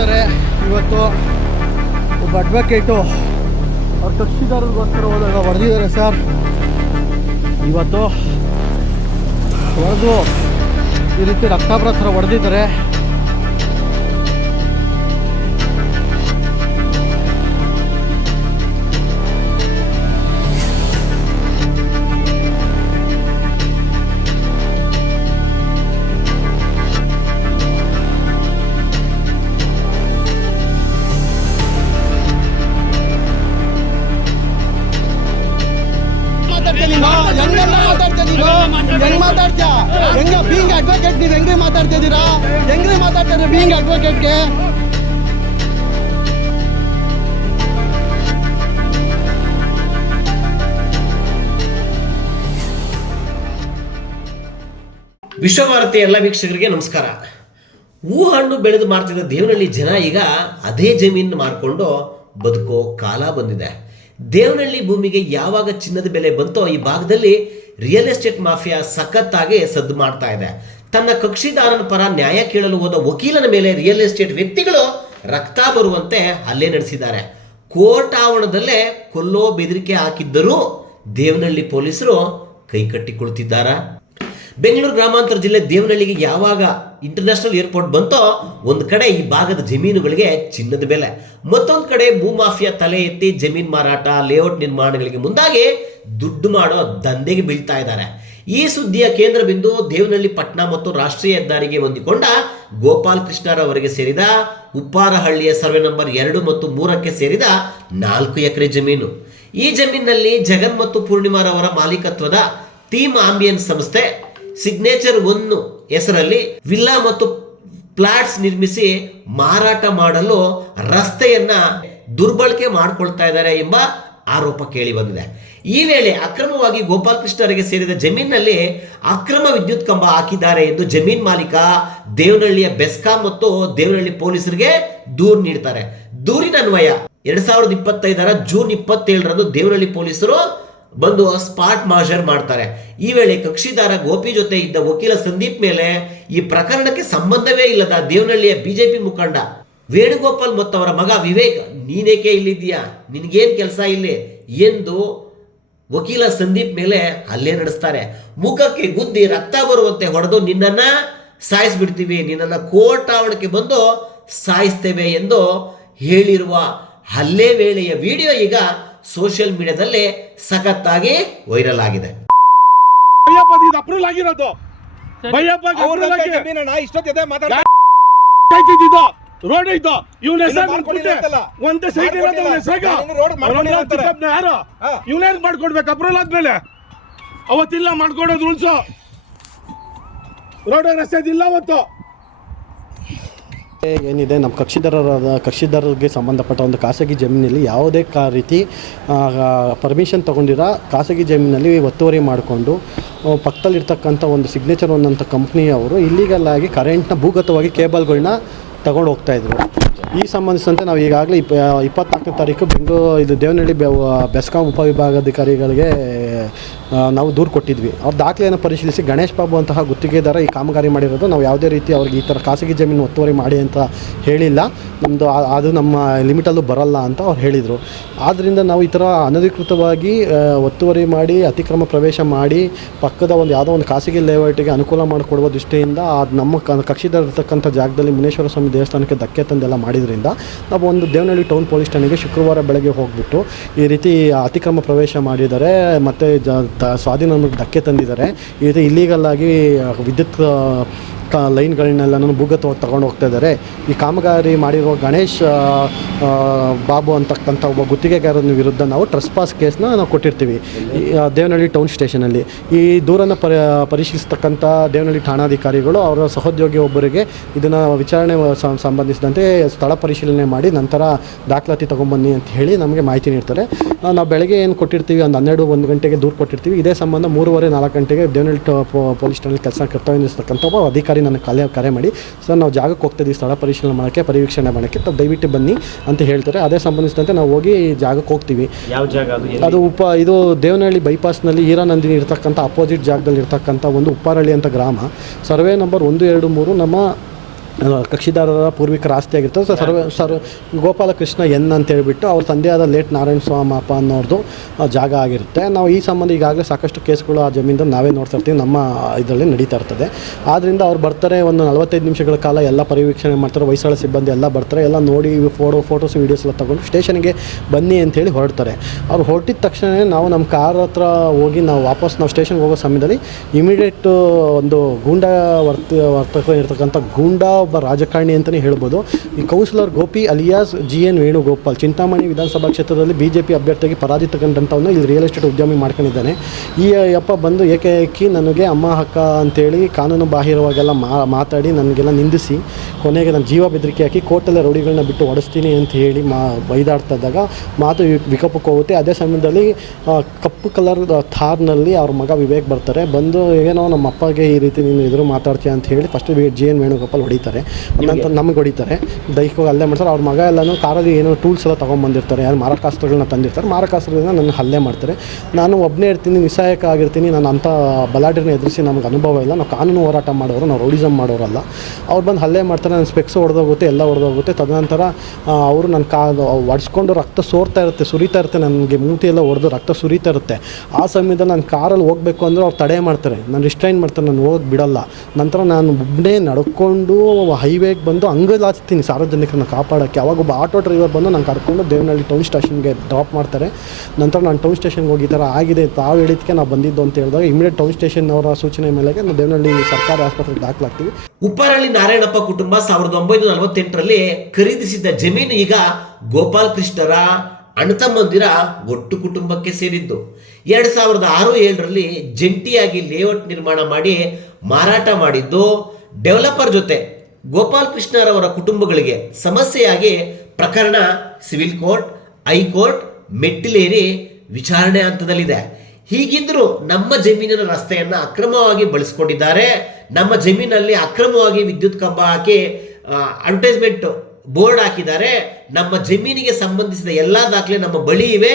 ಹೊಡೆದಿದ್ದಾರೆ ಇವತ್ತು ಒಬ್ಬ ಅಡ್ವೊಕೇಟು ಅವ್ರ ಕಕ್ಷಿದಾರರಿಗೋಸ್ಕರ ಹೋದಾಗ ಹೊಡೆದಿದ್ದಾರೆ ಸರ್. ಇವತ್ತು ಹೊಡೆದು ಈ ರೀತಿ ರಕ್ತಾಪರ ಥರ ಹೊಡೆದಿದ್ದಾರೆ. ಮಾತಾಡ್ತಾರೆ ಬೀಂಗ್ ಅಡ್ವೊಕೇಟ್ಗೆ ವಿಶ್ವಭಾರತಿ ಎಲ್ಲ ವೀಕ್ಷಕರಿಗೆ ನಮಸ್ಕಾರ. ಹೂ ಹಣ್ಣು ಬೆಳೆದು ಮಾರ್ತಿದ್ದ ದೇವನಹಳ್ಳಿ ಜನ ಈಗ ಅದೇ ಜಮೀನು ಮಾರ್ಕೊಂಡು ಬದುಕೋ ಕಾಲ ಬಂದಿದೆ. ದೇವನಹಳ್ಳಿ ಭೂಮಿಗೆ ಯಾವಾಗ ಚಿನ್ನದ ಬೆಲೆ ಬಂತೋ ಈ ಭಾಗದಲ್ಲಿ ರಿಯಲ್ ಎಸ್ಟೇಟ್ ಮಾಫಿಯಾ ಸಖತ್ತಾಗಿ ಸದ್ದು ಮಾಡ್ತಾ ಇದೆ. ತನ್ನ ಕಕ್ಷಿದಾರನ ಪರ ನ್ಯಾಯ ಕೇಳಲು ಹೋದ ವಕೀಲನ ಮೇಲೆ ರಿಯಲ್ ಎಸ್ಟೇಟ್ ವ್ಯಕ್ತಿಗಳು ರಕ್ತ ಬರುವಂತೆ ಹಲ್ಲೆ ನಡೆಸಿದ್ದಾರೆ. ಕೋರ್ಟ್ ಆವರಣದಲ್ಲೇ ಕೊಲ್ಲೋ ಬೆದರಿಕೆ ಹಾಕಿದ್ದರೂ ದೇವನಹಳ್ಳಿ ಪೊಲೀಸರು ಕೈ ಕಟ್ಟಿಕೊಳ್ತಿದ್ದಾರ? ಬೆಂಗಳೂರು ಗ್ರಾಮಾಂತರ ಜಿಲ್ಲೆ ದೇವನಹಳ್ಳಿಗೆ ಯಾವಾಗ ಇಂಟರ್ನ್ಯಾಷನಲ್ ಏರ್ಪೋರ್ಟ್ ಬಂತೋ ಒಂದು ಕಡೆ ಈ ಭಾಗದ ಜಮೀನುಗಳಿಗೆ ಚಿನ್ನದ ಬೆಲೆ. ಮತ್ತೊಂದು ಕಡೆ ಭೂಮಾಫಿಯಾ ತಲೆ ಎತ್ತಿ ಜಮೀನ್ ಮಾರಾಟ ಲೇಔಟ್ ನಿರ್ಮಾಣಗಳಿಗೆ ಮುಂದಾಗಿ ದುಡ್ಡು ಮಾಡೋ ದಂಧೆಗೆ ಬೀಳ್ತಾ ಇದ್ದಾರೆ. ಈ ಸುದ್ದಿಯ ಕೇಂದ್ರ ಬಿಂದು ದೇವನಹಳ್ಳಿ ಪಟ್ಟಣ ಮತ್ತು ರಾಷ್ಟ್ರೀಯ ಹೆದ್ದಾರಿಗೆ ಹೊಂದಿಕೊಂಡ ಗೋಪಾಲ್ ಕೃಷ್ಣರವರಿಗೆ ಸೇರಿದ ಉಪ್ಪಾರಹಳ್ಳಿಯ ಸರ್ವೆ ನಂಬರ್ ಎರಡು ಮತ್ತು ಮೂರಕ್ಕೆ ಸೇರಿದ ನಾಲ್ಕು ಎಕರೆ ಜಮೀನು. ಈ ಜಮೀನಿನಲ್ಲಿ ಜಗನ್ ಮತ್ತು ಪೂರ್ಣಿಮಾರವರ ಮಾಲೀಕತ್ವದ ಥೀಮ್ ಆಂಬಿಯನ್ಸ್ ಸಂಸ್ಥೆ ಸಿಗ್ನೇಚರ್ ಒನ್ ಹೆಸರಲ್ಲಿ ವಿಲ್ಲಾ ಮತ್ತು ಫ್ಲಾಟ್ಸ್ ನಿರ್ಮಿಸಿ ಮಾರಾಟ ಮಾಡಲು ರಸ್ತೆಯನ್ನ ದುರ್ಬಳಕೆ ಮಾಡಿಕೊಳ್ತಾ ಇದ್ದಾರೆ ಎಂಬ ಆರೋಪ ಕೇಳಿ ಬಂದಿದೆ. ಈ ವೇಳೆ ಅಕ್ರಮವಾಗಿ ಗೋಪಾಲಕೃಷ್ಣರಿಗೆ ಸೇರಿದ ಜಮೀನಿನಲ್ಲಿ ಅಕ್ರಮ ವಿದ್ಯುತ್ ಕಂಬ ಹಾಕಿದ್ದಾರೆ ಎಂದು ಜಮೀನ್ ಮಾಲೀಕ ದೇವನಹಳ್ಳಿಯ ಬೆಸ್ಕಾಂ ಮತ್ತು ದೇವನಹಳ್ಳಿ ಪೊಲೀಸರಿಗೆ ದೂರು ನೀಡ್ತಾರೆ. ದೂರಿನ ಅನ್ವಯ ಎರಡ್ ಸಾವಿರದ ಇಪ್ಪತ್ತೈದರ ಜೂನ್ ಇಪ್ಪತ್ತೇಳರಂದು ದೇವನಹಳ್ಳಿ ಪೊಲೀಸರು ಬಂದು ಸ್ಪಾಟ್ ಮಾಜರ್ ಮಾಡ್ತಾರೆ. ಈ ವೇಳೆ ಕಕ್ಷಿದಾರ ಗೋಪಿ ಜೊತೆ ಇದ್ದ ವಕೀಲ ಸಂದೀಪ್ ಮೇಲೆ ಈ ಪ್ರಕರಣಕ್ಕೆ ಸಂಬಂಧವೇ ಇಲ್ಲದ ದೇವನಹಳ್ಳಿಯ ಬಿಜೆಪಿ ಮುಖಂಡ ವೇಣುಗೋಪಾಲ್ ಮತ್ತು ಅವರ ಮಗ ವಿವೇಕ್ ನೀನೇಕೆ ಇಲ್ಲಿದ್ದೀಯಾ? ನಿನಗೇನು ಕೆಲಸ ಇಲ್ಲಿ? ಎಂದು ವಕೀಲ ಸಂದೀಪ್ ಮೇಲೆ ಹಲ್ಲೆ ನಡೆಸ್ತಾರೆ. ಮುಖಕ್ಕೆ ಗುದ್ದಿ ರಕ್ತ ಬರುವಂತೆ ಹೊಡೆದು ನಿನ್ನನ್ನ ಸಾಯಿಸ್ಬಿಡ್ತೀವಿ. ನಿನ್ನನ್ನ ಕೋರ್ಟ್ ಆವರಣಕ್ಕೆ ಬಂದು ಸಾಯಿಸ್ತೇವೆ ಎಂದು ಹೇಳಿರುವ ಹಲ್ಲೆ ವೇಳೆಯ ವಿಡಿಯೋ ಈಗ ಸೋಷಿಯಲ್ ಮೀಡಿಯಾದಲ್ಲಿ ಸಖತ್ತಾಗಿ ವೈರಲ್ ಆಗಿದೆ. ಭಯ್ಯಪ್ಪ ಇದು ಅಪ್ರೂವಲ್ ಆಗಿರೋದು. ರೋಡ್ ಇದ್ದು ಇವನ್ ಒಂದೇ. ಯಾರು? ಹಾ. ಇವನೇನ್ ಮಾಡ್ಕೊಡ್ಬೇಕು ಅಪ್ರೂವಲ್ ಆದ್ಮೇಲೆ. ಅವತ್ತಿಲ್ಲ ಮಾಡ್ಕೊಡೋದು ರೂಲ್ಸು ರೋಡ್ ರಸ್ತೆ ಇಲ್ಲ ಅವತ್ತು. ಏನಿದೆ? ನಮ್ಮ ಕಕ್ಷಿದಾರರಾದ ಕಕ್ಷಿದಾರರಿಗೆ ಸಂಬಂಧಪಟ್ಟ ಒಂದು ಖಾಸಗಿ ಜಮೀನಲ್ಲಿ ಯಾವುದೇ ಕಾ ರೀತಿ ಪರ್ಮಿಷನ್ ತೊಗೊಂಡಿರೋ? ಖಾಸಗಿ ಜಮೀನಲ್ಲಿ ಒತ್ತುವರಿ ಮಾಡಿಕೊಂಡು ಪಕ್ಕದಲ್ಲಿರ್ತಕ್ಕಂಥ ಒಂದು ಸಿಗ್ನೇಚರ್ ಒಂದಂಥ ಕಂಪ್ನಿಯವರು ಇಲ್ಲಿಗಲ್ ಆಗಿ ಕರೆಂಟ್ನ ಭೂಗತವಾಗಿ ಕೇಬಲ್ಗಳನ್ನ ತಗೊಂಡು ಹೋಗ್ತಾ ಇದ್ರು ಈ ಸಂಬಂಧಿಸಿದಂತೆ ನಾವು ಈಗಾಗಲೇ ಇಪ್ಪ, ಇಪ್ಪತ್ನಾಲ್ಕನೇ ತಾರೀಕು ಬೆಂಗಳೂರು, ಇದು ದೇವನಹಳ್ಳಿ ಬೆಸ್ಕಾಂ ಉಪವಿಭಾಗಾಧಿಕಾರಿಗಳಿಗೆ ನಾವು ದೂರು ಕೊಟ್ಟಿದ್ವಿ. ಅವ್ರ ದಾಖಲೆಯನ್ನು ಪರಿಶೀಲಿಸಿ ಗಣೇಶ್ ಬಾಬು ಅಂತಹ ಗುತ್ತಿಗೆದಾರ ಈ ಕಾಮಗಾರಿ ಮಾಡಿರೋದು ನಾವು ಯಾವುದೇ ರೀತಿ ಅವ್ರಿಗೆ ಈ ಥರ ಖಾಸಗಿ ಜಮೀನು ಒತ್ತುವರಿ ಮಾಡಿ ಅಂತ ಹೇಳಿಲ್ಲ. ನಮ್ಮದು ಅದು ನಮ್ಮ ಲಿಮಿಟಲ್ಲೂ ಬರಲ್ಲ ಅಂತ ಅವ್ರು ಹೇಳಿದರು. ಆದ್ದರಿಂದ ನಾವು ಈ ಥರ ಅನಧಿಕೃತವಾಗಿ ಒತ್ತುವರಿ ಮಾಡಿ, ಅತಿಕ್ರಮ ಪ್ರವೇಶ ಮಾಡಿ, ಪಕ್ಕದ ಒಂದು ಯಾವುದೋ ಒಂದು ಖಾಸಗಿ ಲೇಔಟಿಗೆ ಅನುಕೂಲ ಮಾಡಿಕೊಡುವ ದೃಷ್ಟಿಯಿಂದ ಅದು ನಮ್ಮ ಕ, ಕಕ್ಷಿದಾರ ಇರ್ತಕ್ಕಂಥ ಜಾಗದಲ್ಲಿ ಮುನೇಶ್ವರ ಸ್ವಾಮಿ ದೇವಸ್ಥಾನಕ್ಕೆ ಧಕ್ಕೆ ತಂದೆಲ್ಲ ಮಾಡಿದ್ರಿಂದ ನಾವು ಒಂದು ದೇವನಹಳ್ಳಿ ಟೌನ್ ಪೊಲೀಸ್ ಠಾಣೆಗೆ ಶುಕ್ರವಾರ ಬೆಳಗ್ಗೆ ಹೋಗ್ಬಿಟ್ಟು ಈ ರೀತಿ ಅತಿಕ್ರಮ ಪ್ರವೇಶ ಮಾಡಿದ್ದಾರೆ ಮತ್ತು ಜ ದ- ಸ್ವಾಧೀನ ಧಕ್ಕೆ ತಂದಿದ್ದಾರೆ. ಇದು ಇಲ್ಲೀಗಲ್ಲಾಗಿ ವಿದ್ಯುತ್ ಲೈನ್ಗಳನ್ನೆಲ್ಲನೂ ಭೂಗತವಾಗಿ ತಗೊಂಡು ಹೋಗ್ತಾ ಇದ್ದಾರೆ. ಈ ಕಾಮಗಾರಿ ಮಾಡಿರುವ ಗಣೇಶ್ ಬಾಬು ಅಂತಕ್ಕಂಥ ಒಬ್ಬ ಗುತ್ತಿಗೆಗಾರನ ವಿರುದ್ಧ ನಾವು ಟ್ರಸ್ಪಾಸ್ ಕೇಸ್ನ ನಾವು ಕೊಟ್ಟಿರ್ತೀವಿ. ದೇವನಹಳ್ಳಿ ಟೌನ್ ಸ್ಟೇಷನಲ್ಲಿ ಈ ದೂರನ್ನು ಪರಿ, ಪರಿಶೀಲಿಸ್ತಕ್ಕಂಥ ದೇವನಹಳ್ಳಿ ಠಾಣಾಧಿಕಾರಿಗಳು ಅವರ ಸಹೋದ್ಯೋಗಿ ಒಬ್ಬರಿಗೆ ಇದನ್ನು ವಿಚಾರಣೆ ಸಂಬಂಧಿಸಿದಂತೆ ಸ್ಥಳ ಪರಿಶೀಲನೆ ಮಾಡಿ ನಂತರ ದಾಖಲಾತಿ ತೊಗೊಂಬನ್ನಿ ಅಂತ ಹೇಳಿ ನಮಗೆ ಮಾಹಿತಿ ನೀಡ್ತಾರೆ. ನಾವು ಬೆಳಗ್ಗೆ ಏನು ಕೊಟ್ಟಿರ್ತೀವಿ? ಒಂದು ಹನ್ನೆರಡು, ಒಂದು ಗಂಟೆಗೆ ದೂರು ಕೊಟ್ಟಿರ್ತೀವಿ. ಇದೇ ಸಂಬಂಧ ಮೂರುವರೆ, ನಾಲ್ಕು ಗಂಟೆಗೆ ದೇವನಹಳ್ಳಿ ಪೊಲೀಸ್ ಠಾಣೆಯಲ್ಲಿ ಕೆಲಸ ಕರ್ತವ್ಯ ಒಬ್ಬ ಅಧಿಕಾರಿ ನನಗೆ ಕಲೆ ಕರೆ ಮಾಡಿ. ಸರ್ ನಾವು ಜಾಗಕ್ಕೆ ಹೋಗ್ತಾ ಇದ್ದೀವಿ ಸ್ಥಳ ಪರಿಶೀಲನೆ ಮಾಡೋಕ್ಕೆ ಪರಿವೀಕ್ಷಣೆ ಮಾಡೋಕ್ಕೆ ತಾವು ದಯವಿಟ್ಟು ಬನ್ನಿ ಅಂತ ಹೇಳ್ತಾರೆ. ಅದೇ ಸಂಬಂಧಿಸಿದಂತೆ ನಾವು ಹೋಗಿ ಜಾಗಕ್ಕೆ ಹೋಗ್ತೀವಿ. ಯಾವ ಜಾಗ ಅದು? ಅದು ಉಪ ಇದು ದೇವನಹಳ್ಳಿ ಬೈಪಾಸ್ನಲ್ಲಿ ಹೀರಾನಂದಿನಿ ಇರ್ತಕ್ಕಂಥ ಅಪೋಸಿಟ್ ಜಾಗದಲ್ಲಿ ಇರ್ತಕ್ಕಂಥ ಒಂದು ಉಪ್ಪಾರಳ್ಳಿ ಅಂತ ಗ್ರಾಮ. ಸರ್ವೆ ನಂಬರ್ ಒಂದು ಎರಡು ಮೂರು ನಮ್ಮ ಕಕ್ಷಿದಾರರ ಪೂರ್ವಿಕರ ಆಸ್ತಿಯಾಗಿರ್ತದೆ so survey, sir, Gopalakrishna N ಅಂತ ಹೇಳಿಬಿಟ್ಟು ಅವ್ರ ತಂದೆಯಾದ ಲೇಟ್ ನಾರಾಯಣ ಸ್ವಾಮಿ ಅಪ್ಪ ಅನ್ನೋರ್ದು ಜಾಗ ಆಗಿರುತ್ತೆ. ನಾವು ಈ ಸಂಬಂಧ ಈಗಾಗಲೇ ಸಾಕಷ್ಟು ಕೇಸ್ಗಳು ಆ ಜಮೀನು ನಾವೇ ನೋಡ್ತಾ ಇರ್ತೀವಿ. ನಮ್ಮ ಇದರಲ್ಲಿ ನಡೀತಾ ಇರ್ತದೆ. ಆದ್ದರಿಂದ ಅವ್ರು ಬರ್ತಾರೆ, ಒಂದು ನಲವತ್ತೈದು ನಿಮಿಷಗಳ ಕಾಲ ಎಲ್ಲ ಪರಿವೀಕ್ಷಣೆ ಮಾಡ್ತಾರೆ. ವಯಸ್ಸಾಳ ಸಿಬ್ಬಂದಿ ಎಲ್ಲ ಬರ್ತಾರೆ. ಎಲ್ಲ ನೋಡಿ ಫೋಟೋ, ಫೋಟೋಸ್, ವೀಡಿಯೋಸ್ ಎಲ್ಲ ತಗೊಂಡು ಸ್ಟೇಷನ್ಗೆ ಬನ್ನಿ ಅಂತೇಳಿ ಹೊರಡ್ತಾರೆ. ಅವ್ರು ಹೊರಟಿದ ತಕ್ಷಣ ನಾವು ನಮ್ಮ ಕಾರ್ ಹತ್ರ ಹೋಗಿ ನಾವು ವಾಪಸ್ ನಾವು ಸ್ಟೇಷನ್ಗೆ ಹೋಗೋ ಸಮಯದಲ್ಲಿ ಇಮಿಡಿಯೇಟ್ ಒಂದು ಗೂಂಡ ವರ್ತ ವರ್ತಕ ಇರ್ತಕ್ಕಂಥ ಗೂಂಡಾ ಒಬ್ಬ ರಾಜಕಾರಣಿ ಅಂತಲೇ ಹೇಳ್ಬೋದು. ಈ councillor Gopi alias, G N Venugopal, Chintamani ವಿಧಾನಸಭಾ ಕ್ಷೇತ್ರದಲ್ಲಿ ಬಿ ಜೆ ಪಿ ಅಭ್ಯರ್ಥಿಯಾಗಿ ಪರಾಜಿತಗೊಂಡಂಥವನು ಇಲ್ಲಿ ರಿಯಲ್ ಎಸ್ಟೇಟ್ ಉದ್ಯಮಿ ಮಾಡ್ಕೊಂಡಿದ್ದಾನೆ. ಈ ಅಪ್ಪ ಬಂದು ಏಕಾಏಕಿ ನನಗೆ ಅಮ್ಮ ಹಕ್ಕ ಅಂತೇಳಿ ಕಾನೂನು ಬಾಹಿರವಾಗೆಲ್ಲ ಮಾತಾಡಿ ನನಗೆಲ್ಲ ನಿಂದಿಸಿ, ಕೊನೆಗೆ ನಾನು ಜೀವ ಬೆದರಿಕೆ ಹಾಕಿ ಕೋರ್ಟಲ್ಲೇ ರೌಡಿಗಳನ್ನ ಬಿಟ್ಟು ಹೊಡೆಸ್ತೀನಿ ಅಂತ ಹೇಳಿ ಮಾ ಬೈದಾಡ್ತಾ ಇದ್ದಾಗ ಮಾತು ವಿಕೋಪಕ್ಕೆ ಹೋಗುತ್ತೆ. ಅದೇ ಸಮಯದಲ್ಲಿ ಕಪ್ಪು ಕಲರ್ ಥಾರ್ನಲ್ಲಿ ಅವ್ರ ಮಗ ವಿವೇಕ್ ಬರ್ತಾರೆ. ಬಂದು, ಏನೋ ನಮ್ಮ ಅಪ್ಪಗೆ ಈ ರೀತಿ ನೀನು ಎದುರು ಮಾತಾಡ್ತೀಯ ಅಂತ ಹೇಳಿ ಫಸ್ಟ್ ಜಿ ಎನ್ ವೇಣುಗೋಪಾಲ್ ಹೊಡಿತಾರೆ. ನಂತರ ನಮಗೆ ಹೊಡಿತಾರೆ. ದೈಹಿಕವಾಗಿ ಹಲ್ಲೆ ಮಾಡ್ತಾರೆ. ಅವ್ರ ಮಗ ಎಲ್ಲನೂ ಕಾರಲ್ಲಿ ಏನೋ ಟೂಲ್ಸ್ ಎಲ್ಲ ತೊಗೊಂಬಂದಿರ್ತಾರೆ ಯಾರು ಮಾರಕಾಸ್ತ್ರಗಳನ್ನ ತಂದಿರ್ತಾರೆ. ಮಾರಕಾಸ್ತ್ರಗಳನ್ನ ನನ್ನ ಹಲ್ಲೆ ಮಾಡ್ತಾರೆ. ನಾನು ಒಬ್ಬನೇ ಇರ್ತೀನಿ ನಿಸ್ಸಾಯಕ ಆಗಿರ್ತೀನಿ. ನಾನು ಅಂಥ ಬಲಾಢ್ಯನ ಎದುರಿಸಿ ನಮ್ಗೆ ಅನುಭವ ಇಲ್ಲ. ನಾವು ಕಾನೂನು ಹೋರಾಟ ಮಾಡೋರು ನಾವು ರೌಡಿಸಮ್ ಮಾಡೋರಲ್ಲ. ಅವ್ರು ಬಂದು ಹಲ್ಲೆ ಮಾಡ್ತಾರೆ. ನನ್ನ ಸ್ಪೆಕ್ಸ್ ಹೊಡೆದೋಗುತ್ತೆ ಎಲ್ಲ ಹೊಡೆದೋಗುತ್ತೆ ತದನಂತರ ಅವರು ನನ್ನ ಕಾ ಒಡ್ಸ್ಕೊಂಡು ರಕ್ತ ಸೋರ್ತಾ ಇರುತ್ತೆ ಸುರಿತಾ ಇರುತ್ತೆ. ನನಗೆ ಮೂತಿ ಎಲ್ಲ ಹೊಡೆದು ರಕ್ತ ಸುರಿತಾ ಇರುತ್ತೆ. ಆ ಸಮಯದಲ್ಲಿ ನಾನು ಕಾರಲ್ಲಿ ಹೋಗಬೇಕು ಅಂದರೆ ಅವ್ರು ತಡೆ ಮಾಡ್ತಾರೆ. ನಾನು ರಿಸ್ಟ್ರೈನ್ ಮಾಡ್ತಾರೆ. ನಾನು ಹೋಗಿ ಬಿಡಲ್ಲ. ನಂತರ ನಾನು ಒಬ್ಬನೇ ನಡ್ಕೊಂಡು ಹೈವೇಗೆ ಬಂದು ಅಂಗಲಾಚ್ತೀನಿ ಸಾರ್ವಜನಿಕರನ್ನ ಕಾಪಾಡೋಕ್ಕೆ. ಒಬ್ಬ ಆಟೋ ಡ್ರೈವರ್ ಬಂದು ನಾನು ಕರ್ಕೊಂಡು ದೇವನಹಳ್ಳಿ ಟೌನ್ ಸ್ಟೇಷನ್ಗೆ ಡ್ರಾಪ್ ಮಾಡ್ತಾರೆ. ನಂತರ ನಾನು ಟೌನ್ ಸ್ಟೇಷನ್ಗೆ ಹೋಗಿ ಈ ಥರ ಆಗಿದೆ, ತಾವು ಹೇಳಿದಕ್ಕೆ ನಾವು ಬಂದಿದ್ದು ಅಂತ ಹೇಳಿದಾಗ ಇಮಿಡಿಯೇಟ್ ಟೌನ್ ಸ್ಟೇಷನ್ ಅವರ ಸೂಚನೆ ಮೇಲೆಗೆ ನಾವು ದೇವನಹಳ್ಳಿ ಸರ್ಕಾರಿ ಆಸ್ಪತ್ರೆಗೆ ದಾಖಲಾಗ್ತೀವಿ. ಉಪ್ಪಾರಳ್ಳಿ ನಾರಾಯಣಪ್ಪ ಕುಟುಂಬ ಸಾವಿರದ ಒಂಬೈನೂರ ನಲವತ್ತೆಂಟರಲ್ಲಿ ಖರೀದಿಸಿದ್ದ ಜಮೀನು ಈಗ ಗೋಪಾಲ್ ಕೃಷ್ಣರ ಅಣ್ಣತಮ್ಮಂದಿರ ಒಟ್ಟು ಕುಟುಂಬಕ್ಕೆ ಸೇರಿದ್ದು. ಎರಡು ಸಾವಿರದ ಆರು ಏಳರಲ್ಲಿ ಜಂಟಿಯಾಗಿ ಲೇಔಟ್ ನಿರ್ಮಾಣ ಮಾಡಿ ಮಾರಾಟ ಮಾಡಿದ್ದು. ಡೆವಲಪರ್ ಜೊತೆ ಗೋಪಾಲ್ ಕೃಷ್ಣರವರ ಕುಟುಂಬಗಳಿಗೆ ಸಮಸ್ಯೆಯಾಗಿ ಪ್ರಕರಣ ಸಿವಿಲ್ ಕೋರ್ಟ್, ಹೈಕೋರ್ಟ್ ಮೆಟ್ಟಿಲೇರಿ ವಿಚಾರಣೆ ಹಂತದಲ್ಲಿದೆ. ಹೀಗಿದ್ರೂ ನಮ್ಮ ಜಮೀನಿನ ರಸ್ತೆಯನ್ನ ಅಕ್ರಮವಾಗಿ ಬಳಸ್ಕೊಂಡಿದ್ದಾರೆ. ನಮ್ಮ ಜಮೀನಲ್ಲಿ ಅಕ್ರಮವಾಗಿ ವಿದ್ಯುತ್ ಕಂಬ ಹಾಕಿ ಅಡ್ವರ್ಟೈಸ್ಮೆಂಟ್ ಬೋರ್ಡ್ ಹಾಕಿದ್ದಾರೆ. ನಮ್ಮ ಜಮೀನಿಗೆ ಸಂಬಂಧಿಸಿದ ಎಲ್ಲ ದಾಖಲೆ ನಮ್ಮ ಬಳಿ ಇವೆ.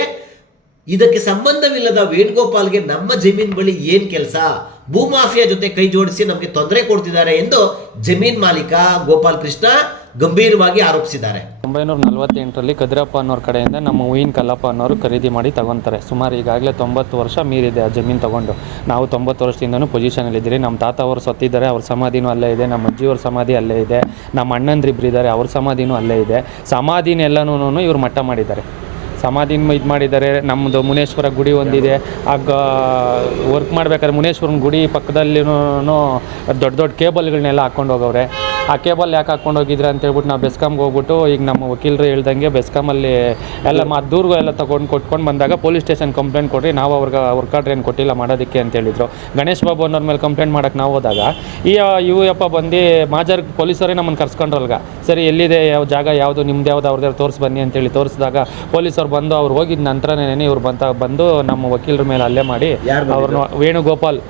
ಇದಕ್ಕೆ ಸಂಬಂಧವಿಲ್ಲದ ವೇಣುಗೋಪಾಲ್ಗೆ ನಮ್ಮ ಜಮೀನ್ ಬಳಿ ಏನು ಕೆಲಸ? ಭೂಮಾಫಿಯಾ ಜೊತೆ ಕೈ ಜೋಡಿಸಿ ನಮಗೆ ತೊಂದರೆ ಕೊಡ್ತಿದ್ದಾರೆ ಎಂದು ಜಮೀನ್ ಮಾಲೀಕ ಗೋಪಾಲ್ ಕೃಷ್ಣ ಗಂಭೀರವಾಗಿ ಆರೋಪಿಸಿದ್ದಾರೆ. ಒಂಬೈನೂರ ನಲವತ್ತೆಂಟರಲ್ಲಿ ಕದಿರಪ್ಪ ಅನ್ನೋರ ಕಡೆಯಿಂದ ನಮ್ಮ ಹೂವಿನ ಕಲ್ಲಪ್ಪ ಅನ್ನೋರು ಖರೀದಿ ಮಾಡಿ ತಗೊತಾರೆ. ಸುಮಾರು ಈಗಾಗಲೇ ತೊಂಬತ್ತು ವರ್ಷ ಮೀರಿದೆ ಆ ಜಮೀನು ತಗೊಂಡು. ನಾವು ತೊಂಬತ್ತು ವರ್ಷದಿಂದನೂ ಪೊಸಿಷನಲ್ಲಿದ್ದೀರಿ ನಮ್ಮ ತಾತ ಅವರು ಸತ್ತಿದ್ದಾರೆ, ಅವ್ರ ಸಮಾಧಿನೂ ಅಲ್ಲೇ ಇದೆ. ನಮ್ಮ ಅಜ್ಜಿಯವ್ರ ಸಮಾಧಿ ಅಲ್ಲೇ ಇದೆ. ನಮ್ಮ ಅಣ್ಣಂದ್ರಿಬ್ರು ಇದ್ದಾರೆ, ಅವ್ರ ಸಮಾಧಿನೂ ಅಲ್ಲೇ ಇದೆ. ಸಮಾಧಿನೆಲ್ಲನೂ ಇವ್ರು ಮಟ್ಟ ಮಾಡಿದ್ದಾರೆ. ಸಮಾಧಿನ ಇದು ಮಾಡಿದ್ದಾರೆ. ನಮ್ಮದು ಮುನೇಶ್ವರ ಗುಡಿ ಒಂದಿದೆ. ಆಗ ವರ್ಕ್ ಮಾಡಬೇಕಾದ್ರೆ ಮುನೇಶ್ವರನ ಗುಡಿ ಪಕ್ಕದಲ್ಲಿನೂ ದೊಡ್ಡ ದೊಡ್ಡ ಕೇಬಲ್ಗಳನ್ನೆಲ್ಲ ಹಾಕ್ಕೊಂಡು ಹೋಗವ್ರೆ. ಆ ಕೇಬಲ್ ಯಾಕೆ ಹಾಕೊಂಡು ಹೋಗಿದ್ರೆ ಅಂತ ಹೇಳ್ಬಿಟ್ಟು ನಾವು ಬೆಸ್ಕಾಮ್ಗೆ ಹೋಗ್ಬಿಟ್ಟು ಈಗ ನಮ್ಮ ವಕೀಲರು ಹೇಳ್ದಂಗೆ ಬೆಸ್ಕಾಮಲ್ಲಿ ಎಲ್ಲ ಮಾ ದೂರ್ಗೂ ಎಲ್ಲ ತೊಗೊಂಡು ಕೊಟ್ಕೊಂಡು ಬಂದಾಗ ಪೊಲೀಸ್ ಸ್ಟೇಷನ್ ಕಂಪ್ಲೇಂಟ್ ಕೊಟ್ಟರೆ ನಾವು ಅವ್ರಿಗೆ ವರ್ಕ್ ಆರ್ಡ್ರ್ ಏನು ಕೊಟ್ಟಿಲ್ಲ ಮಾಡೋದಕ್ಕೆ ಅಂತ ಹೇಳಿದ್ರು. ಗಣೇಶ್ ಬಾಬು ಅನ್ನೋರ ಮೇಲೆ ಕಂಪ್ಲೇಂಟ್ ಮಾಡೋಕ್ಕೆ ನಾವು ಹೋದಾಗ ಈ ಇವು ಯಪ್ಪ ಬಂದು ಮಾಜರ್ ಪೊಲೀಸರೇ ನಮ್ಮನ್ನು ಕರ್ಸ್ಕೊಂಡ್ರಲ್ಗ. ಸರಿ ಎಲ್ಲಿದೆ ಯಾವ ಜಾಗ ಯಾವುದು ನಿಮ್ದು ಯಾವ್ದು ಅವ್ರದ್ದು ತೋರಿಸಿ ಬನ್ನಿ ಅಂತೇಳಿ ತೋರಿಸಿದಾಗ ಪೊಲೀಸರು ಬಂದು ಅವ್ರು ಹೋಗಿದ ನಂತರನೇ ಇವ್ರು ಬಂತ ಬಂದು ನಮ್ಮ ವಕೀಲರ ಮೇಲೆ ಹಲ್ಲೆ ಮಾಡಿ ಅವ್ರನ್ನ ವೇಣುಗೋಪಾಲ್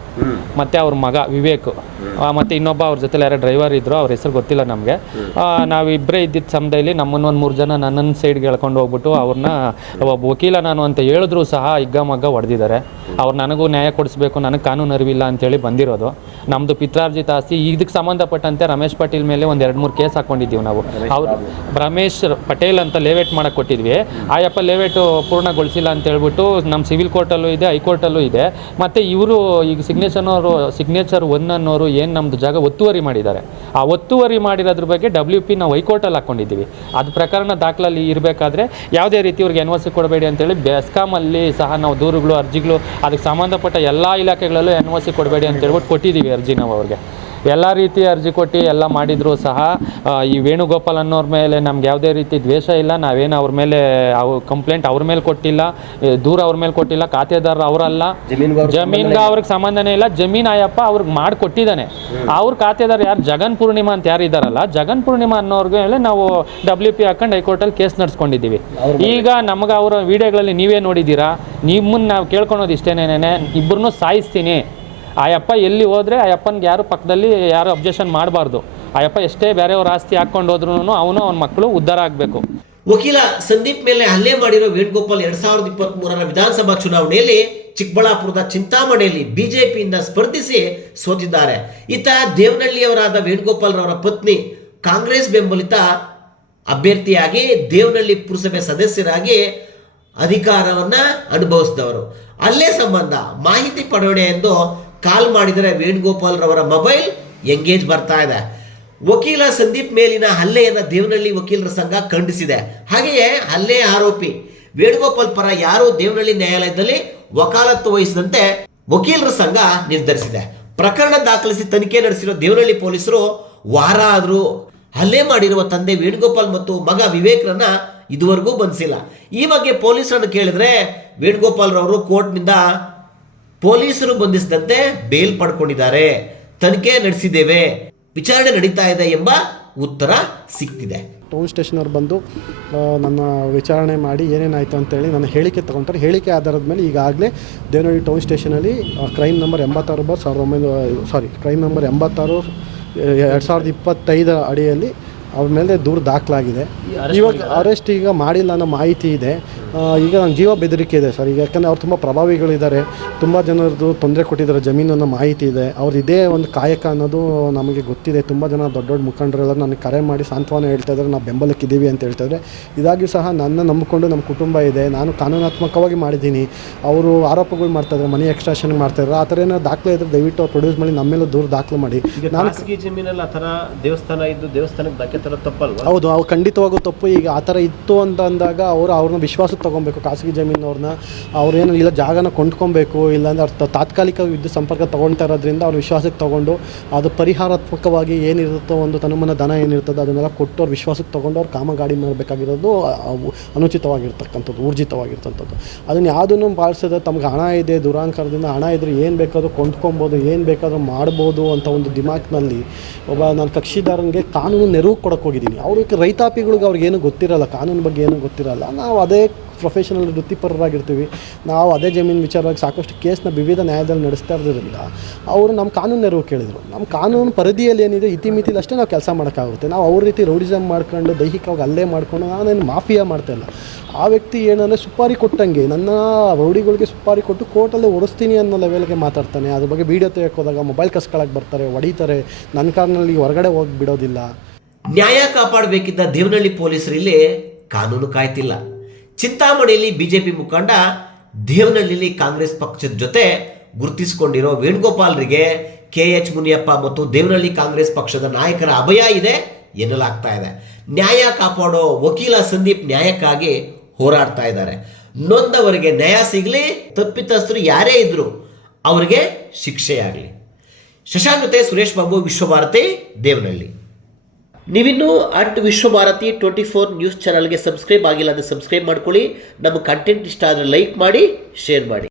ಮತ್ತು ಅವ್ರ ಮಗ ವಿವೇಕ್. ಮತ್ತು ಮತ್ತೆ ಇನ್ನೊಬ್ಬ ಅವ್ರ ಜೊತೆ ಯಾರೋ ಡ್ರೈವರ್ ಇದ್ರು ಅವ್ರ ಹೆಸರು ಗೊತ್ತಿಲ್ಲ ನಮಗೆ. ನಾವಿಬ್ಬರೇ ಇದ್ದಿದ್ದ ಸಮಯದಲ್ಲಿ ನಮ್ಮನ್ನ ಒಂದು ಮೂರು ಜನ ನನ್ನನ್ನು ಸೈಡ್ಗೆ ಎಳ್ಕೊಂಡು ಹೋಗ್ಬಿಟ್ಟು ಅವ್ರನ್ನ ಒಬ್ಬ ವಕೀಲ ನಾನು ಅಂತ ಹೇಳಿದ್ರು ಸಹ ಹಿಗ್ಗ ಮಗ್ಗ ಹೊಡೆದಿದ್ದಾರೆ. ಅವ್ರು ನನಗೂ ನ್ಯಾಯ ಕೊಡಿಸ್ಬೇಕು, ನನಗೆ ಕಾನೂನು ಅರಿವಿಲ್ಲ ಅಂತೇಳಿ ಬಂದಿರೋದು. ನಮ್ಮದು ಪಿತ್ರಾರ್ಜಿತ ಆಸ್ತಿ ಇದಕ್ಕೆ ಸಂಬಂಧಪಟ್ಟಂತೆ ರಮೇಶ್ ಪಾಟೀಲ್ ಮೇಲೆ ಒಂದು ಎರಡು ಮೂರು ಕೇಸ್ ಹಾಕೊಂಡಿದ್ದೀವಿ ನಾವು. ಅವ್ರು ರಮೇಶ್ ಪಟೇಲ್ ಅಂತ ಲೇವೇಟ್ ಮಾಡಕ್ಕೆ ಕೊಟ್ಟಿದ್ವಿ. ಆಯಪ್ಪ ಲೇವೇಟು ಪೂರ್ಣಗೊಳಿಸಿಲ್ಲ ಅಂತ ಹೇಳ್ಬಿಟ್ಟು ನಮ್ಮ ಸಿವಿಲ್ ಕೋರ್ಟಲ್ಲೂ ಇದೆ, ಹೈಕೋರ್ಟಲ್ಲೂ ಇದೆ. ಮತ್ತು ಇವರು ಈಗ ಸಿಗ್ನೇಚರ್ನವರು ಸಿಗ್ನೇಚರ್ ಒನ್ ಅನ್ನೋರು ಏನು ನಮ್ಮದು ಜಾಗ ಒತ್ತುವರಿ ಮಾಡಿದ್ದಾರೆ. ಆ ಒತ್ತುವರಿ ಮಾಡಿರೋದ್ರ ಬಗ್ಗೆ ಡಬ್ಲ್ಯೂ ಪಿ ನಾವು ಹೈಕೋರ್ಟಲ್ಲಿ ಹಾಕ್ಕೊಂಡಿದ್ದೀವಿ ಅದು ಪ್ರಕರಣ ದಾಖಲಲ್ಲಿ ಇರಬೇಕಾದ್ರೆ ಯಾವುದೇ ರೀತಿ ಅವ್ರಿಗೆ ಎನ್ ಒ ಸಿ ಕೊಡಬೇಡಿ ಅಂತೇಳಿ ಬೆಸ್ಕಾಮಲ್ಲಿ ಸಹ ನಾವು ದೂರುಗಳು, ಅರ್ಜಿಗಳು, ಅದಕ್ಕೆ ಸಂಬಂಧಪಟ್ಟ ಎಲ್ಲ ಇಲಾಖೆಗಳಲ್ಲೂ ಎನ್ ಒ ಸಿ ಕೊಡಬೇಡಿ ಅಂತ ಹೇಳ್ಬಿಟ್ಟು ಕೊಟ್ಟಿದ್ದೀವಿ ಅರ್ಜಿ ನಾವು ಅವ್ರಿಗೆ. ಎಲ್ಲ ರೀತಿ ಅರ್ಜಿ ಕೊಟ್ಟು ಎಲ್ಲ ಮಾಡಿದರೂ ಸಹ ಈ ವೇಣುಗೋಪಾಲ್ ಅನ್ನೋರ ಮೇಲೆ ನಮ್ಗೆ ಯಾವುದೇ ರೀತಿ ದ್ವೇಷ ಇಲ್ಲ. ನಾವೇನು ಅವ್ರ ಮೇಲೆ ಅವು ಕಂಪ್ಲೇಂಟ್ ಅವ್ರ ಮೇಲೆ ಕೊಟ್ಟಿಲ್ಲ. ದೂರ ಅವ್ರ ಮೇಲೆ ಕೊಟ್ಟಿಲ್ಲ. ಖಾತೆದಾರ ಅವರಲ್ಲ. ಜಮೀನ್ಗೆ ಅವ್ರಿಗೆ ಸಂಬಂಧನೇ ಇಲ್ಲ. ಜಮೀನ್ ಆಯಪ್ಪ ಅವ್ರಿಗೆ ಮಾಡಿಕೊಟ್ಟಿದ್ದಾನೆ. ಅವ್ರ ಖಾತೆದಾರ ಯಾರು? ಜಗನ್ ಪೂರ್ಣಿಮಾ ಅಂತ ಯಾರು ಇದ್ದಾರಲ್ಲ ಜಗನ್ ಪೂರ್ಣಿಮಾ ಅನ್ನೋರ್ಗೆ ಮೇಲೆ ನಾವು ಡಬ್ಲ್ಯೂ ಪಿ ಹಾಕೊಂಡು ಹೈಕೋರ್ಟಲ್ಲಿ ಕೇಸ್ ನಡೆಸ್ಕೊಂಡಿದ್ದೀವಿ. ಈಗ ನಮ್ಗೆ ಅವರ ವಿಡಿಯೋಗಳಲ್ಲಿ ನೀವೇ ನೋಡಿದ್ದೀರಾ? ನಿಮ್ಮನ್ನ ನಾವು ಕೇಳ್ಕೊಳೋದು ಇಷ್ಟೇನೇನೆ ಇಬ್ಬರನ್ನೂ ಸಾಯಿಸ್ತೀನಿ. ಆ ಅಪ್ಪ ಎಲ್ಲಿ ಹೋದರೆ ಆ ಯಾರು ಪಕ್ಕದಲ್ಲಿ ಯಾರು ಅಬ್ಜೆಕ್ಷನ್ ಮಾಡಬಾರ್ದು. ಆಯಪ್ಪ ಎಷ್ಟೇ ಬೇರೆಯವ್ರ ಆಸ್ತಿ ಹಾಕ್ಕೊಂಡು ಹೋದ್ರೂ ಅವನು ಅವನ ಮಕ್ಕಳು ಉದ್ಧಾರ ಆಗಬೇಕು. ವಕೀಲ ಸಂದೀಪ್ ಮೇಲೆ ಹಲ್ಲೆ ಮಾಡಿರೋ ವೇಣುಗೋಪಾಲ್ ಎರಡ್ ಸಾವಿರದ ಇಪ್ಪತ್ತ್ ಮೂರರ ವಿಧಾನಸಭಾ ಚುನಾವಣೆಯಲ್ಲಿ ಚಿಕ್ಕಬಳ್ಳಾಪುರದ ಚಿಂತಾಮಣಿಯಲ್ಲಿ ಬಿಜೆಪಿಯಿಂದ ಸ್ಪರ್ಧಿಸಿ ಸೋತಿದ್ದಾರೆ. ಈತ ದೇವನಹಳ್ಳಿಯವರಾದ ವೇಣುಗೋಪಾಲ್ ರವರ ಪತ್ನಿ, ಕಾಂಗ್ರೆಸ್ ಬೆಂಬಲಿತ ಅಭ್ಯರ್ಥಿಯಾಗಿ ದೇವನಹಳ್ಳಿ ಪುರಸಭೆ ಸದಸ್ಯರಾಗಿ ಅಧಿಕಾರವನ್ನ ಅನುಭವಿಸಿದವರು. ಅಲ್ಲೇ ಸಂಬಂಧ ಮಾಹಿತಿ ಪಡೆಯೋಣ ಎಂದು ಕಾಲ್ ಮಾಡಿದರೆ ವೇಣುಗೋಪಾಲ್ ರವರ ಮೊಬೈಲ್ ಎಂಗೇಜ್ ಬರ್ತಾ ಇದೆ. ವಕೀಲ ಸಂದೀಪ್ ಮೇಲಿನ ಹಲ್ಲೆಯನ್ನು ದೇವನಹಳ್ಳಿ ವಕೀಲರ ಸಂಘ ಖಂಡಿಸಿದೆ. ಹಾಗೆಯೇ ಹಲ್ಲೆ ಆರೋಪಿ ವೇಣುಗೋಪಾಲ್ ಪರ ಯಾರು ದೇವನಹಳ್ಳಿ ನ್ಯಾಯಾಲಯದಲ್ಲಿ ವಕಾಲತ್ತು ವಹಿಸಿದಂತೆ ವಕೀಲರ ಸಂಘ ನಿರ್ಧರಿಸಿದೆ. ಪ್ರಕರಣ ದಾಖಲಿಸಿ ತನಿಖೆ ನಡೆಸಿರೋ ದೇವನಹಳ್ಳಿ ಪೊಲೀಸರು ವಾರ ಆದರೂ ಹಲ್ಲೆ ಮಾಡಿರುವ ತಂದೆ ವೇಣುಗೋಪಾಲ್ ಮತ್ತು ಮಗ ವಿವೇಕ್ರನ್ನ ಇದುವರೆಗೂ ಬಂಧಿಸಿಲ್ಲ. ಈ ಬಗ್ಗೆ ಪೊಲೀಸರನ್ನು ಕೇಳಿದ್ರೆ ವೇಣುಗೋಪಾಲ್ ರವರು ಕೋರ್ಟ್ನಿಂದ ಪೊಲೀಸರು ಬಂಧಿಸಿದಂತೆ ಬೇಲ್ ಪಡ್ಕೊಂಡಿದ್ದಾರೆ. ತನಿಖೆ ನಡೆಸಿದ್ದೇವೆ. ವಿಚಾರಣೆ ನಡೀತಾ ಇದೆ ಎಂಬ ಉತ್ತರ ಸಿಕ್ತಿದೆ. ಟೌನ್ ಸ್ಟೇಷನವ್ರು ಬಂದು ನನ್ನ ವಿಚಾರಣೆ ಮಾಡಿ ಏನೇನಾಯಿತು ಅಂತೇಳಿ ನನ್ನ ಹೇಳಿಕೆ ತೊಗೊಂಡ್ರೆ ಹೇಳಿಕೆ ಆಧಾರದ ಮೇಲೆ ಈಗಾಗಲೇ ದೇವನಹಳ್ಳಿ ಟೌನ್ ಸ್ಟೇಷನಲ್ಲಿ ಕ್ರೈಮ್ ನಂಬರ್ ಎಂಬತ್ತಾರು ಬಾರ್ ಸಾವಿರದ ಒಂಬೈನೂರ ಸಾರಿ ಕ್ರೈಮ್ ನಂಬರ್ ಎಂಬತ್ತಾರು ಎರಡು ಸಾವಿರದ ಇಪ್ಪತ್ತೈದರ ಅಡಿಯಲ್ಲಿ ಅವ್ರ ಮೇಲೆ ದೂರು ದಾಖಲಾಗಿದೆ. ಇವಾಗ ಅರೆಸ್ಟ್ ಈಗ ಮಾಡಿಲ್ಲ ಅನ್ನೋ ಮಾಹಿತಿ ಇದೆ. ಈಗ ನನ್ನ ಜೀವ ಬೆದರಿಕೆ ಇದೆ ಸರ್. ಈಗ ಯಾಕಂದರೆ ಅವ್ರು ತುಂಬ ಪ್ರಭಾವಿಗಳಿದ್ದಾರೆ. ತುಂಬ ಜನರದ್ದು ತೊಂದರೆ ಕೊಟ್ಟಿದ್ದಾರೆ. ಜಮೀನನ್ನ ಅನ್ನೋ ಮಾಹಿತಿ ಇದೆ. ಅವ್ರು ಇದೇ ಒಂದು ಕಾಯಕ ಅನ್ನೋದು ನಮಗೆ ಗೊತ್ತಿದೆ. ತುಂಬ ಜನ ದೊಡ್ಡ ದೊಡ್ಡ ಮುಖಂಡರೆಲ್ಲ ನನಗೆ ಕರೆ ಮಾಡಿ ಸಾಂತ್ವನ ಹೇಳ್ತಾ ಇದ್ದಾರೆ. ನಾವು ಬೆಂಬಲಕ್ಕಿದ್ದೀವಿ ಅಂತ ಹೇಳ್ತಾ ಇದ್ದಾರೆ. ಇದಾಗಿಯೂ ಸಹ ನನ್ನ ನಂಬಿಕೊಂಡು ನಮ್ಮ ಕುಟುಂಬ ಇದೆ. ನಾನು ಕಾನೂನಾತ್ಮಕವಾಗಿ ಮಾಡಿದ್ದೀನಿ. ಅವರು ಆರೋಪಗಳು ಮಾಡ್ತಾಯಿದ್ದಾರೆ ಮನಿ ಎಕ್ಸ್ಟ್ರಾಕ್ಷನ್ ಮಾಡ್ತಾಯಿದ್ದಾರೆ ಆ ಥರ ಏನೋ ದಾಖಲೆ ಇದ್ದರೆ ದಯವಿಟ್ಟು ಅವ್ರು ಪ್ರೊಡ್ಯೂಸ್ ಮಾಡಿ ನಮ್ಮೆಲ್ಲ ದೂರ ದಾಖಲು ಮಾಡಿ. ನಾನು ಖಾಸಗಿ ಜಮೀನಲ್ಲಿ ಆ ಥರ ದೇವಸ್ಥಾನ ಇದ್ದು ದೇವಸ್ಥಾನಕ್ಕೆ ಧಕ್ಕೆ ತಪ್ಪಲ್ವಾ? ಹೌದು ಅವ್ರು ಖಂಡಿತವಾಗೂ ತಪ್ಪು. ಈಗ ಆ ಥರ ಇತ್ತು ಅಂತ ಅಂದಾಗ ಅವರು ಅವ್ರನ್ನ ವಿಶ್ವಾಸಕ್ಕೆ ತೊಗೊಬೇಕು, ಖಾಸಗಿ ಜಮೀನವ್ರನ್ನ. ಅವ್ರೇನು ಇಲ್ಲ, ಜಾಗನ ಕೊಂಡ್ಕೊಬೇಕು, ಇಲ್ಲಾಂದ್ರೆ ಅವ್ರು ತಾತ್ಕಾಲಿಕ ವಿದ್ಯುತ್ ಸಂಪರ್ಕ ತೊಗೊಳ್ತಾ ಇರೋದ್ರಿಂದ ಅವ್ರ ವಿಶ್ವಾಸಕ್ಕೆ ತೊಗೊಂಡು ಅದು ಪರಿಹಾರಾತ್ಮಕವಾಗಿ ಏನಿರುತ್ತೋ ಒಂದು ತನುಮನ ದನ ಏನಿರ್ತದೆ ಅದನ್ನೆಲ್ಲ ಕೊಟ್ಟು ಅವ್ರ ವಿಶ್ವಾಸಕ್ಕೆ ತೊಗೊಂಡು ಅವ್ರು ಕಾಮಗಾಡಿ ಮಾಡಬೇಕಾಗಿರೋದು ಅನುಚಿತವಾಗಿರ್ತಕ್ಕಂಥದ್ದು ಊರ್ಜಿತವಾಗಿರ್ತಂಥದ್ದು ಅದನ್ನು ಯಾವುದನ್ನು ಪಾಲಿಸಿದ್ರೆ ತಮ್ಗೆ ಹಣ ಇದೆ, ದುರಾಂಕಾರದಿಂದ ಹಣ ಇದ್ರೆ ಏನು ಬೇಕಾದರೂ ಕೊಂಡ್ಕೊಬೋದು, ಏನು ಬೇಕಾದರೂ ಮಾಡ್ಬೋದು ಅಂತ ಒಂದು ದಿಮಾಕ್ನಲ್ಲಿ ಒಬ್ಬ ನಾನು ಕಕ್ಷಿದಾರನಿಗೆ ಕಾನೂನು ನೆರವು ಕೊಡೋಕ್ಕೆ ಹೋಗಿದ್ದೀನಿ. ಅವ್ರಿಗೆ ರೈತಾಪಿಗಳಿಗೆ ಅವ್ರಿಗೇನು ಗೊತ್ತಿರಲ್ಲ, ಕಾನೂನು ಬಗ್ಗೆ ಏನೂ ಗೊತ್ತಿರಲ್ಲ. ನಾವು ಅದೇ ಪ್ರೊಫೆಷನಲ್ ವೃತ್ತಿಪರರಾಗಿರ್ತೀವಿ. ನಾವು ಅದೇ ಜಮೀನು ವಿಚಾರವಾಗಿ ಸಾಕಷ್ಟು ಕೇಸ್ನ ವಿವಿಧ ನ್ಯಾಯದಲ್ಲಿ ನಡೆಸ್ತಾ ಇರೋದ್ರಿಂದ ಅವರು ನಮ್ಮ ಕಾನೂನು ನೆರವು ಕೇಳಿದರು. ನಮ್ಮ ಕಾನೂನು ಪರಿಧಿಯಲ್ಲಿ ಏನಿದೆ ಇತಿಮಿತಿಲಿ ಅಷ್ಟೇ ನಾವು ಕೆಲಸ ಮಾಡೋಕ್ಕಾಗುತ್ತೆ. ನಾವು ಅವ್ರ ರೀತಿ ರೌಡಿಸಮ್ ಮಾಡ್ಕೊಂಡು ದೈಹಿಕವಾಗಿ ಅಲ್ಲೇ ಮಾಡ್ಕೊಂಡು ನಾನೇನು ಮಾಫಿಯಾ ಮಾಡ್ತಾಯಿಲ್ಲ ಆ ವ್ಯಕ್ತಿ ಏನಂದರೆ ಸುಪಾರಿ ಕೊಟ್ಟಂಗೆ ನನ್ನ ರೌಡಿಗಳಿಗೆ ಸುಪಾರಿ ಕೊಟ್ಟು ಕೋರ್ಟಲ್ಲೇ ಒಡಿಸ್ತೀನಿ ಅನ್ನೋ ಲೆವೆಲ್ಗೆ ಮಾತಾಡ್ತಾನೆ. ಅದ್ರ ಬಗ್ಗೆ ವಿಡಿಯೋ ತೆಗೆಯೋಕೆ ಹೋದಾಗ ಮೊಬೈಲ್ ಕಸ್ಕೊಳಕ್ಕೆ ಬರ್ತಾರೆ, ಹೊಡಿತಾರೆ. ನನ್ನ ಕಾರ್ನಲ್ಲಿ ಹೊರಗಡೆ ಹೋಗಿ ಬಿಡೋದಿಲ್ಲ. ನ್ಯಾಯ ಕಾಪಾಡಬೇಕಿದ್ದ ದೇವನಹಳ್ಳಿ ಪೊಲೀಸರು ಇಲ್ಲಿ ಕಾನೂನು ಕಾಯ್ತಿಲ್ಲ. ಚಿಂತಾಮಣಿಯಲ್ಲಿ ಬಿಜೆಪಿ ಮುಖಂಡ ದೇವನಹಳ್ಳಿಯಲ್ಲಿ ಕಾಂಗ್ರೆಸ್ ಪಕ್ಷದ ಜೊತೆ ಗುರುತಿಸಿಕೊಂಡಿರೋ ವೇಣುಗೋಪಾಲ್ರಿಗೆ ಕೆ ಎಚ್ ಮುನಿಯಪ್ಪ ಮತ್ತು ದೇವನಹಳ್ಳಿ ಕಾಂಗ್ರೆಸ್ ಪಕ್ಷದ ನಾಯಕರ ಅಭಯ ಇದೆ ಎನ್ನಲಾಗ್ತಾ ಇದೆ. ನ್ಯಾಯ ಕಾಪಾಡೋ ವಕೀಲ ಸಂದೀಪ್ ನ್ಯಾಯಕ್ಕಾಗಿ ಹೋರಾಡ್ತಾ ಇದ್ದಾರೆ. ನೊಂದವರಿಗೆ ನ್ಯಾಯ ಸಿಗಲಿ, ತಪ್ಪಿತಸ್ಥರು ಯಾರೇ ಇದ್ರು ಅವರಿಗೆ ಶಿಕ್ಷೆಯಾಗಲಿ. ಶಶಾಂಕ್ ಜೊತೆ ಸುರೇಶ್ ಬಾಬು, ವಿಶ್ವಭಾರತಿ, ದೇವನಹಳ್ಳಿ. ನೀವಿನ್ನೂ at Vishwabharati twenty four news ಚಾನಲ್ಗೆ ಸಬ್ಸ್ಕ್ರೈಬ್ ಆಗಿಲ್ಲ ಅಂದರೆ ಸಬ್ಸ್ಕ್ರೈಬ್ ಮಾಡ್ಕೊಳ್ಳಿ. ನಮ್ಮ ಕಂಟೆಂಟ್ ಇಷ್ಟ ಆದರೆ ಲೈಕ್ ಮಾಡಿ ಶೇರ್ ಮಾಡಿ.